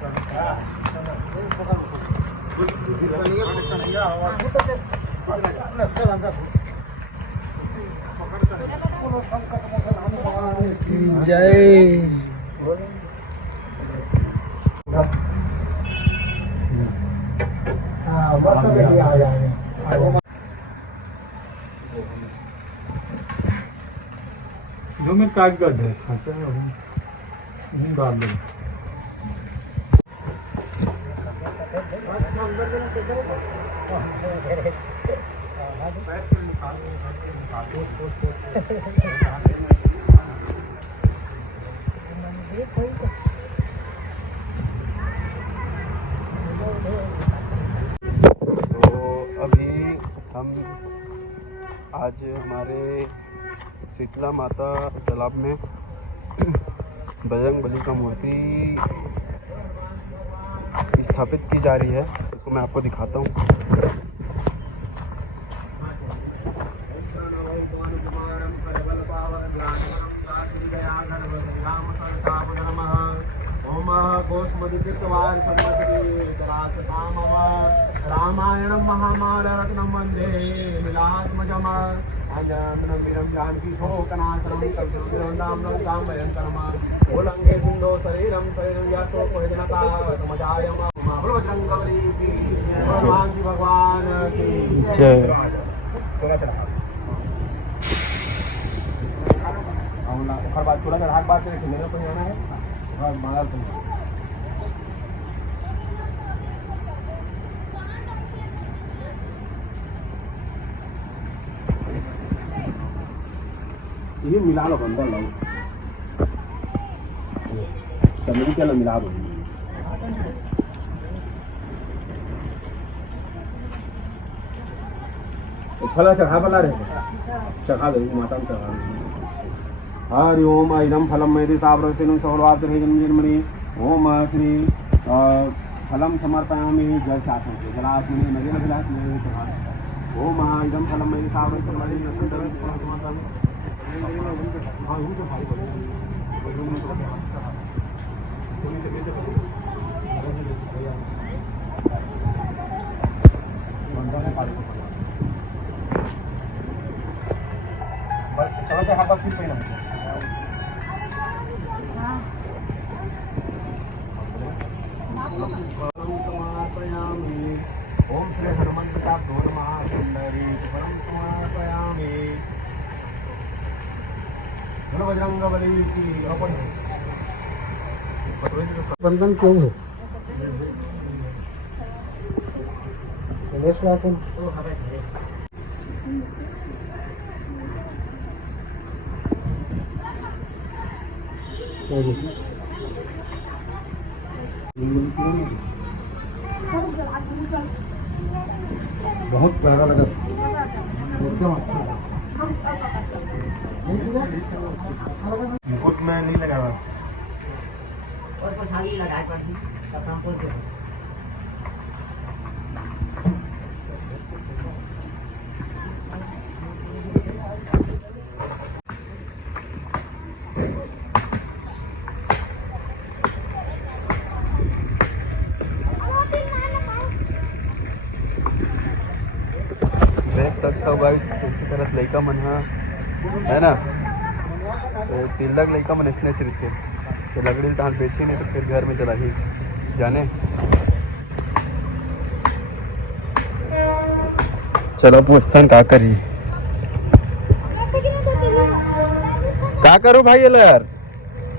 जय जो मैं काट कर दे खाते हैं नहीं डाल दे तो अभी हम आज हमारे शीतला माता तालाब में बजरंग बली का मूर्ति स्थापित की जा रही है। उसको मैं आपको दिखाता हूँ। रामायणं महामारत्नं वन्दे लीलात्मजम् अजन्मविरं जानकी शोकनाशनं कल्पनां उल्लङ्घे सिन्धो शरीरं यासो परिणता समजायम बजरंगबली की भगवान जी भगवान की जय। और बात थोड़ा सा बात मेरे को जाना है और माला ये मिला लो बंदा लो चमड़ी के मिला दो फला चढ़ा बना रहे चढ़ा दो माता में चढ़ा हरि ओम इदम फलम मेदि सावरतिनं सौरवाब्धेजन्मनि ओम श्री फलम समर्पयामि जल शासन के जलास्मि नदीन विलासमि चढ़ा ओम इदम फलम मेदि सावरतिनं ओम श्री हनुमंत का महासुंदरी परम समर्पयामि बजरंगबली की बंधन क्यों है गणेश लाखन बहुत प्यारा लगा एकदम अच्छा मुकुट में नहीं लगा हुआ और कुछ आगे लगा पाती तब हम बोलते हैं देख सकते हो गाइस इसी तरह लड़का मन है ना तो तिलक लड़का मन इसने चली थे तो लकड़ी तहां बेची नहीं तो फिर घर में चला ही जाने। चलो पूछतन का करी का करो भाई ये यार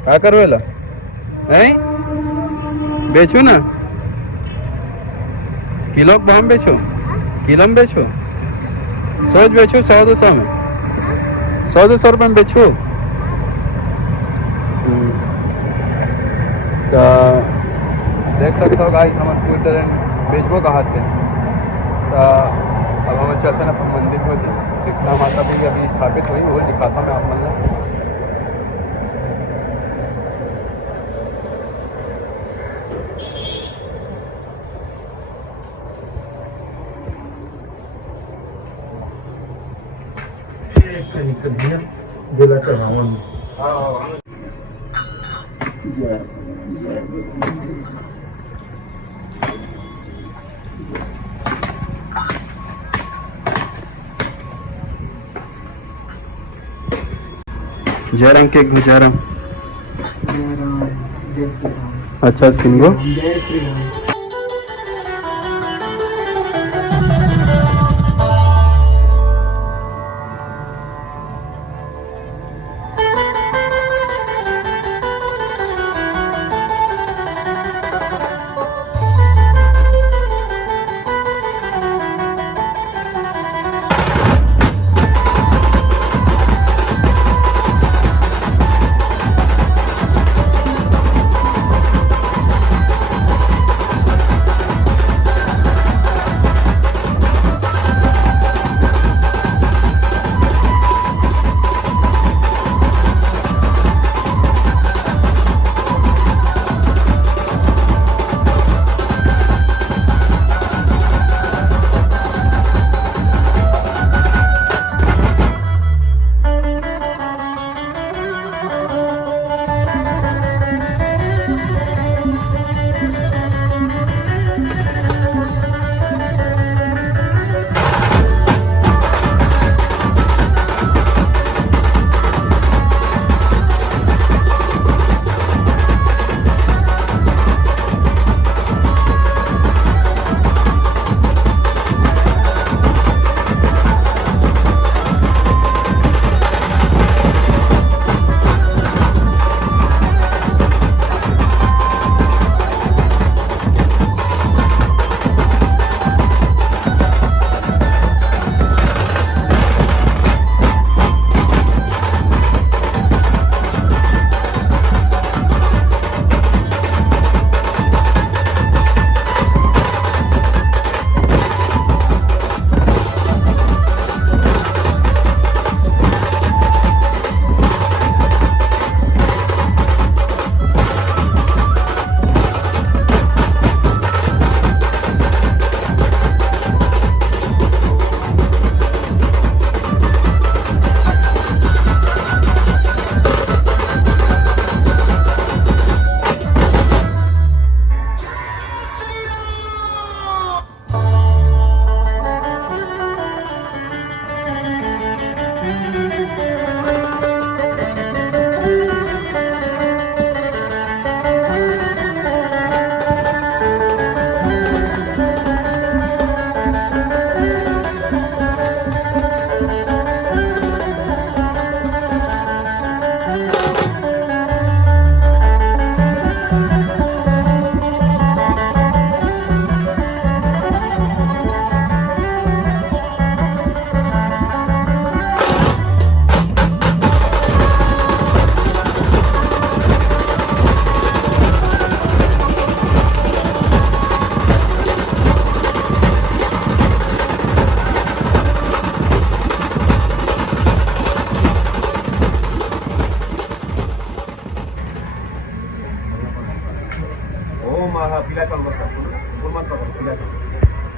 का करो ये नहीं बेचो ना किलो के दाम बेचो किलो में बेचो 100 बेचो 100-200 में 100-200 रुपये में बेचो। तो देख सकते हो गाइस हमारे पूरी तरह बेचबो कहा थे। तो अब हम चलते ना मंदिर को शीतला माता भी अभी स्थापित हुई वो दिखाता मैं आप मतलब दिला चढ़ावा जयराम केक घो जयराम जय श्री राम अच्छा स्किन गो जय श्री राम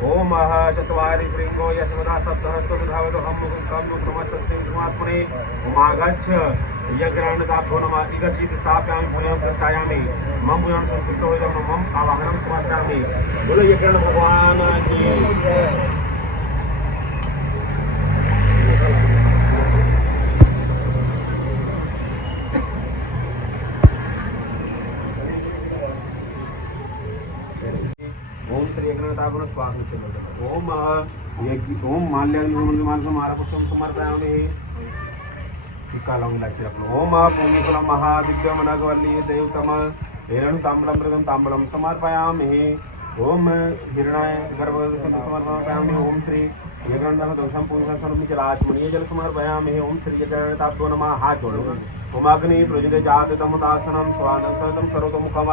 ओम चत्वारि श्रृंगो यशवदा सप्तहस्तो धावतो हम मुखं प्रमस्तस्मिं समार्पणे उमागच्छ यज्ञानदाभो नमः इगचित स्थापयामि पुनः प्रस्थायामि मम पुनः संतुष्टो होइदं मम आवाहनं समर्पयामि बोलो यज्ञ भगवान की जय। ओम श्री यज्ञनाथाय स्वाहा ओम माल्यापुष्पं समर्पयामि टीका लावून लागते आपलं ओम पुण्यफलं महादिव्यं नगवल्ली देवतम हिरण तांबलं मृगं तांबलं समर्पयामि ओम हिरणाय गर्भगतं समर्पयामि ओम श्री यज्ञनाथ दोषं पुण्यसर्वं जलाचमनीय जल समर्पयामि ओम श्री यज्ञनाथाय नमः हाथ जोड़ो ओम अग्नि प्रज्वलित जातम दासनं स्वानं सततं सर्वतोमुखम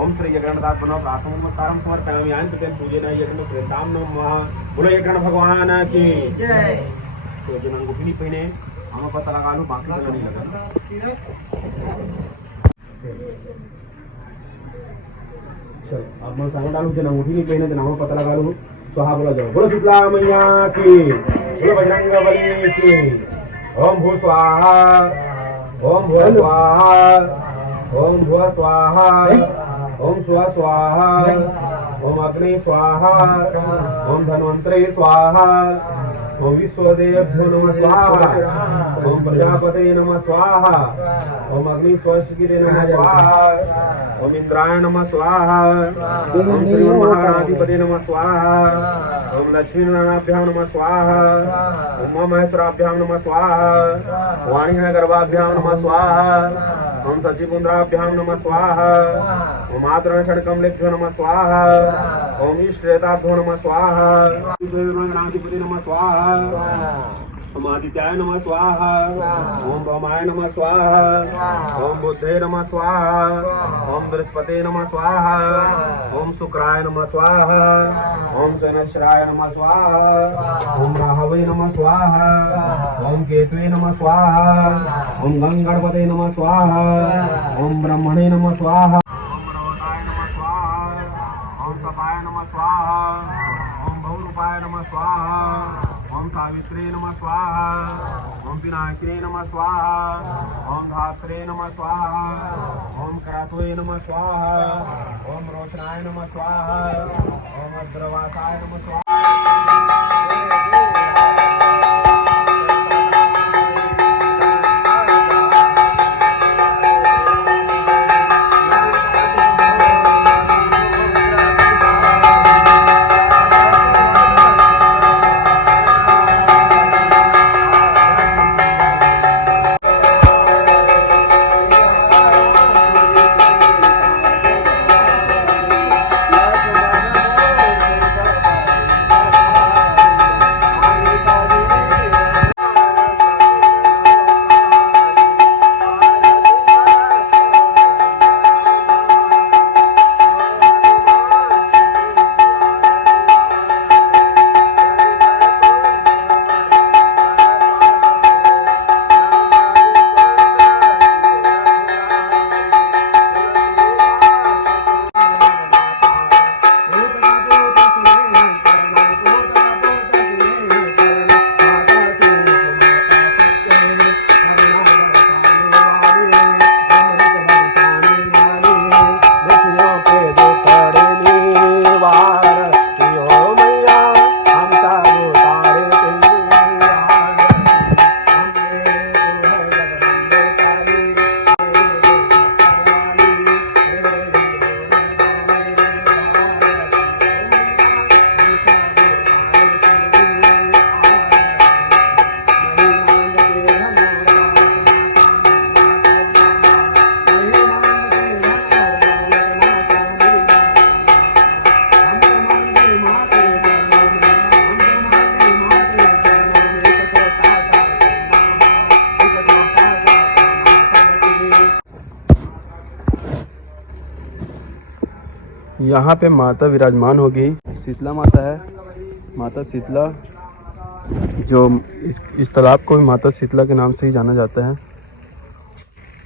ओम श्री यज्ञनाथ नमः प्रार्थना नमस्कारं समर्पयामि अंतते पूजन यज्ञ प्रेतां नमः बोलो यज्ञ भगवान की जय। तो जन गुफिनी पहिने हमें पता लगा लो बाकी चला नहीं लगा चलो अब मैं सांग डालू जना उठी नहीं पहिने जना हमें पता लगा लो स्वाहा बोला जाओ बोलो शीतला मैया की बोलो बजरंगबली की ओम भू स्वाहा ओम भू स्वाहा ओम भू स्वाहा ओम स्वाहा स्वाहा ओम अग्नि स्वाहा ओम धन्वंतरे स्वाहा ओम विश्वदेभ्यो नमः स्वाहा ओम प्रजापते नमः स्वाहा ओम अग्नि स्वस्तिके नमः स्वाहा ओम इंद्राय नमः स्वाहा ओम श्री महागणाधिपते नमः स्वाहा ओम लक्ष्मी नारायणाभ्याम नमः स्वाहा ओम महेश्वराभ्याम नमः स्वाहा वाणी गर्भाभ्याम नमः स्वाहा ओम सचिपुंद्राभ्याम नमः स्वाहा ओम आद्रणषड्कमलेभ्यो नमः स्वाहा ओम इष्टदेवताभ्यो नमः स्वाहा गणाधिपते नमः स्वाहा ओम आदित्याय नमः स्वाहा ओम भौमाय नमः स्वाहा ओम बुद्धे नमः स्वाहा ओम बृहस्पते नमः स्वाहा ओम शुक्राय नमः स्वाहा ओम शनैश्चराय नमः स्वाहा ओम राहवे नमः स्वाहा ओम केतवे नमः स्वाहा ओम गंगणपते नमः स्वाहा ओम ब्रह्मणे नमः स्वाहा ओम रवताय नमः स्वाहा ओम सपाय नमः स्वाहा ओम बहुरूपाय नमः स्वाहा ओम सावित्रे नमः स्वाहा ओम पिनाकिने नमः स्वाहा ओम धात्रे नमः स्वाहा ओम करातवे नमः स्वाहा ओम रोशनाय नमः स्वाहा ओम अद्रवासाय नमः स्वाहा यहाँ पे माता विराजमान होगी, शीतला माता है, माता शीतला, जो इस तालाब को भी माता शीतला के नाम से ही जाना जाता है,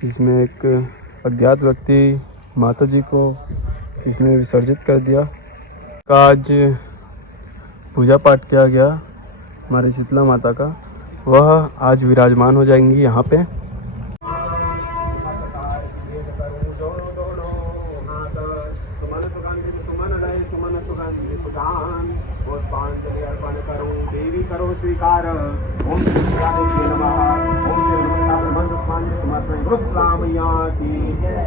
जिसमें एक अज्ञात व्यक्ति माता जी को इसमें विसर्जित कर दिया। आज पूजा पाठ किया गया हमारी शीतला माता का, वह आज विराजमान हो जाएंगी यहाँ पे। देवी करो स्वीकार ओम मैया की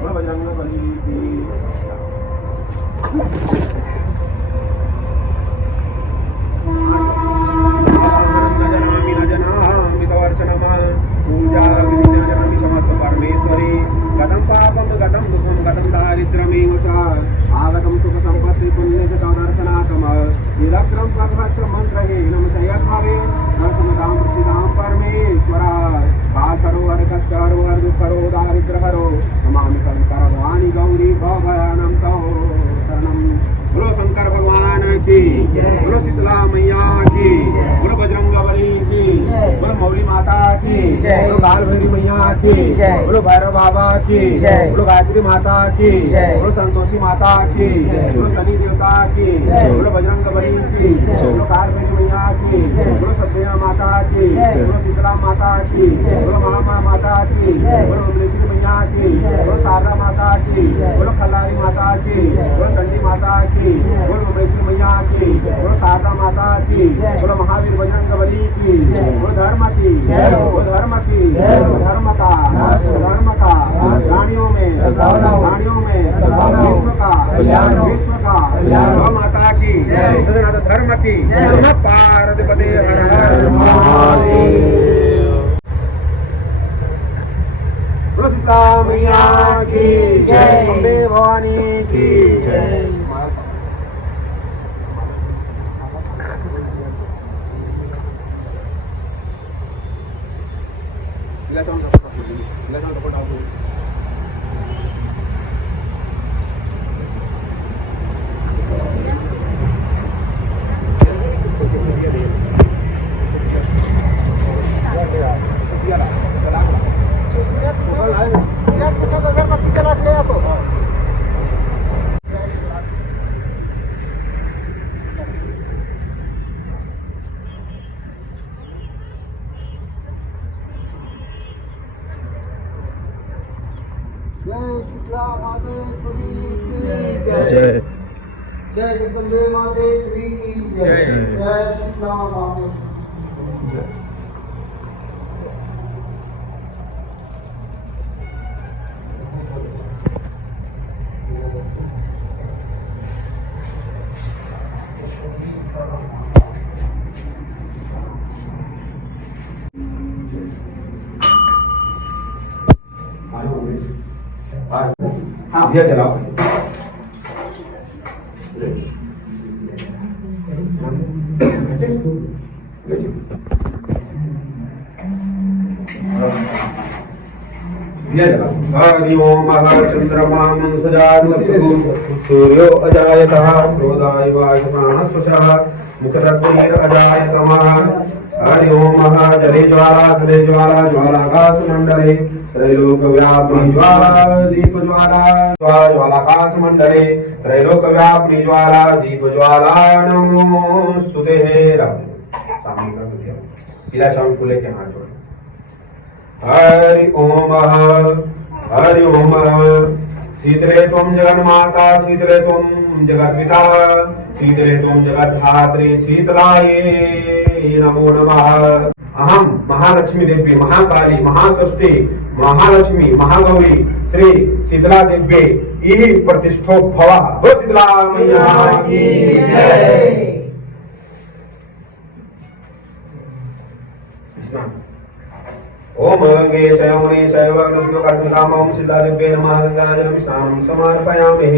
बजरंग बली की पूजा परमेश्वरी गतम पापम गतम दुखम गतम दारिद्र्यमेव च आगतम सुख संपत्ति पुण्य च दर्शनाकम विदक्षरम पदभस्त्रम मंत्रहीनम च यद्भवे दर्शनदाम प्रसिदाम परमेश्वरा पाखरो हर कष्ट हरो हर दुख हरो दारिद्र्य हरो नमामि शंकर भवानी गौरी भवयानम तौ शरणम। बोलो शंकर भगवान की, बोलो शीतला मैया की, बोलो बजरंग बली की। बोलो मौली माता की जय। बोलो काल भैरवी मैया की जय। बोलो भैरव बाबा की जय। बोलो गायत्री माता की जय। बोलो संतोषी माता की जय। बोलो शनि देवता की जय। बोलो बजरंग बली की बोलो काल भैरवी मैया की बोलो सत्यनारायण माता की बोलो शीतला माता की बोलो महामा माता की बोलो बमलेश्वरी मैया की बोलो शारदा माता की बोलो खल्लारी माता की बोलो चंडी माता की बोलो बमलेश्वरी मैया की बोलो शारदा माता की बोलो महावीर बजरंग बली की बोलो धर्म की बोलो धर्म की बोलो धर्म का प्राणियों में विश्व का गौ माता की सनातन धर्म की पार्वती पते हर हर महादेव। बोलो सीता मैया की जय, अम्बे भवानी की जय। जय जय जगदम्बे मातेश्वरी की जय। जय शीतला माता। हाँ भैया चलाओ। हरि ओम चंद्रमा सूर्यो अजायतः क्रोधाय वाय प्राणस्वशः मुखरग्निर अजायतमः। हरि ओम जले ज्वाला तले ज्वाला ज्वालाकाश मंडले त्रैलोक्यव्यापिनी ज्वाला दीप ज्वाला ज्वालाकाश मंडले त्रैलोक्यव्यापिनी ज्वाला दीप ज्वाला नमोस्तुते। सामने कर दिया पीला चावल को लेके हाथ जोड़। हरि ओम शीतले त्वं जगन्माता शीतले त्वं जगत्पिता शीतले त्वं जगद्धात्री शीतलाये नमो नमः। अहम महालक्ष्मी देवी महाकाली महासृष्टि महालक्ष्मी महागौरी श्री शीतला देवी इहि प्रतिष्ठो भव। हो शीतला मैया की जय। ओम गंगे शयोने शैवग्नस्लोकासनकाम ओम शीतलादेव्यै नमः। गंगाजलं स्नानं समर्पयामि।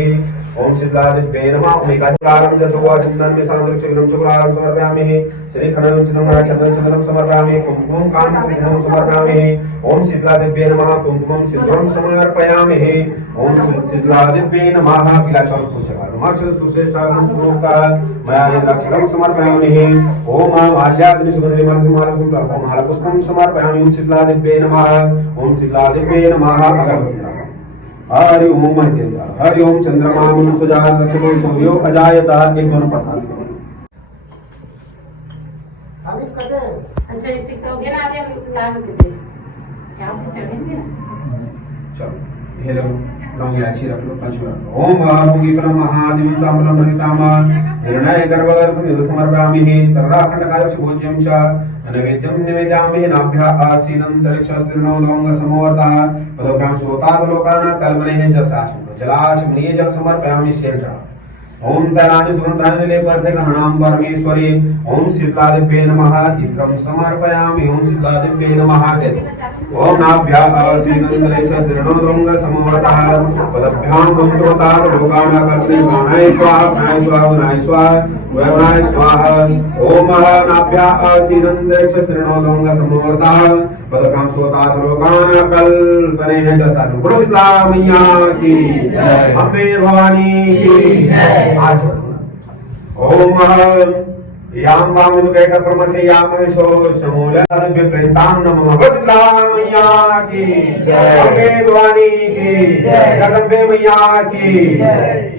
ओम शीतलादेव्यै नमः। ओमेकाकारं दशवासिन्दं सान्द्रक्षगुणं चुक्रारं समर्पयामि। श्रीखण्डं चंदनं समर्पयामि। कुंकुमं कांतिकुंकुमं समर्पयामि। ओम शीतलादेव्यै नमः। कुंकुमं सिद्धं समर्पयामि। ओम शीतलादेव्यै नमः। पीला चावल को चढ़ा हिमाचल सुश्रेष्ठागम का मया नेत्राक्षरं समर्पयामि। ओम माल्याग्नि सुगंधि माला पुष्पं समर्पयामि। ओम शीतलादेव्यै नमः। ओम शीतलादेव्यै नमः। हरि ओम महेंद्र हरि ओम चंद्रमा सुजात लक्ष्मो सूर्यो अजायतः। एक दोनों प्रसाद अच्छा एक सौ ग्यारह आ गया लाल रुपए क्या आप चढ़ेंगे ना। चलो ये लो लौंग इलायची रख लो पंच रख लो। ओम महाभोगी परम महादेव ताम्रम नहिताम निर्णय गर्भगर्भ युद्ध समर्पयामि। सर्वाखंड कायक्ष भोज्यं च नैवेद्यं निवेदयामि। नाभ्या आसीनंतरिक्षस्त्रिणो लौंग समवर्तः पदभ्यां सोतात् लोकान् कल्पनेन जसाशं जलाशमुनिये जल समर्पयामि। शेषा ओम तैराज सुगंधानि लेपर्थे गणानां परमेश्वरी। ओम शीतलादेव्यै नमः। इत्रं समर्पयामि। ओम शीतलादेव्यै नमः। ओम नाभ्या आसीनंतरिक्षस्त्रिणो लौंग समवर्तः पदभ्यां सोतात् लोकान् कल्पनेन प्राणाय स्वाहा प्राणाय स्वाहा वनाय स्वाहा वनाय स्वाहा। ओम नाभ्या आसीनंतरिक्षस्त्रिणो लौंग समवर्तः पदभ्यां सोतात् लोकान् कल्पनेन जसाशं। बोलो शीतला मैया की जय, अम्बे भवानी की जय। आज ओम याम वाम दुर्गा प्रमथे याम सो समूल विप्रेताम नमः बसला मैया की जय अम्बे भवानी की जय जगदम्बे मैया की जय।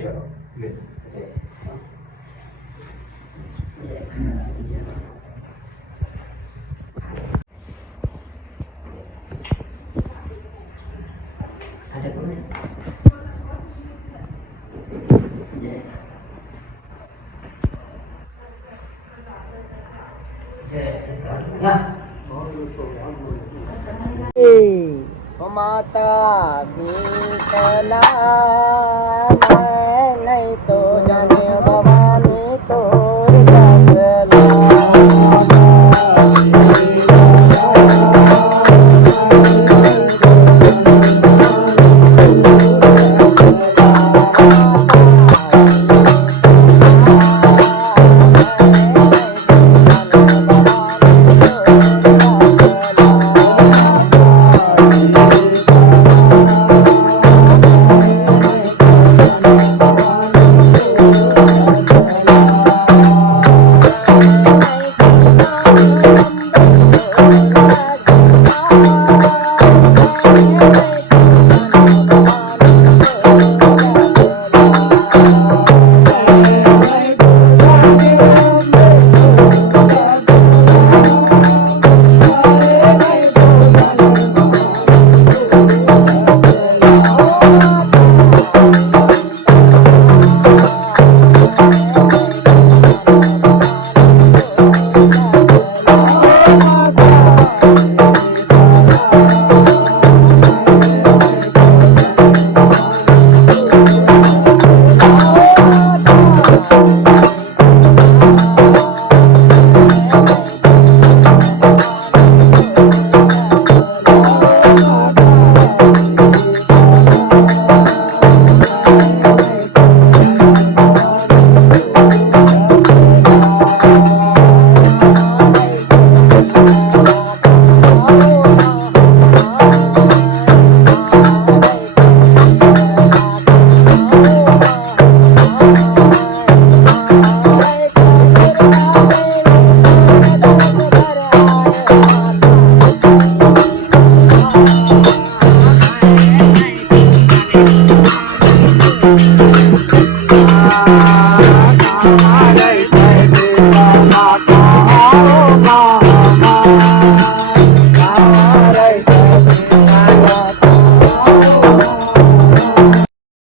माता शीतला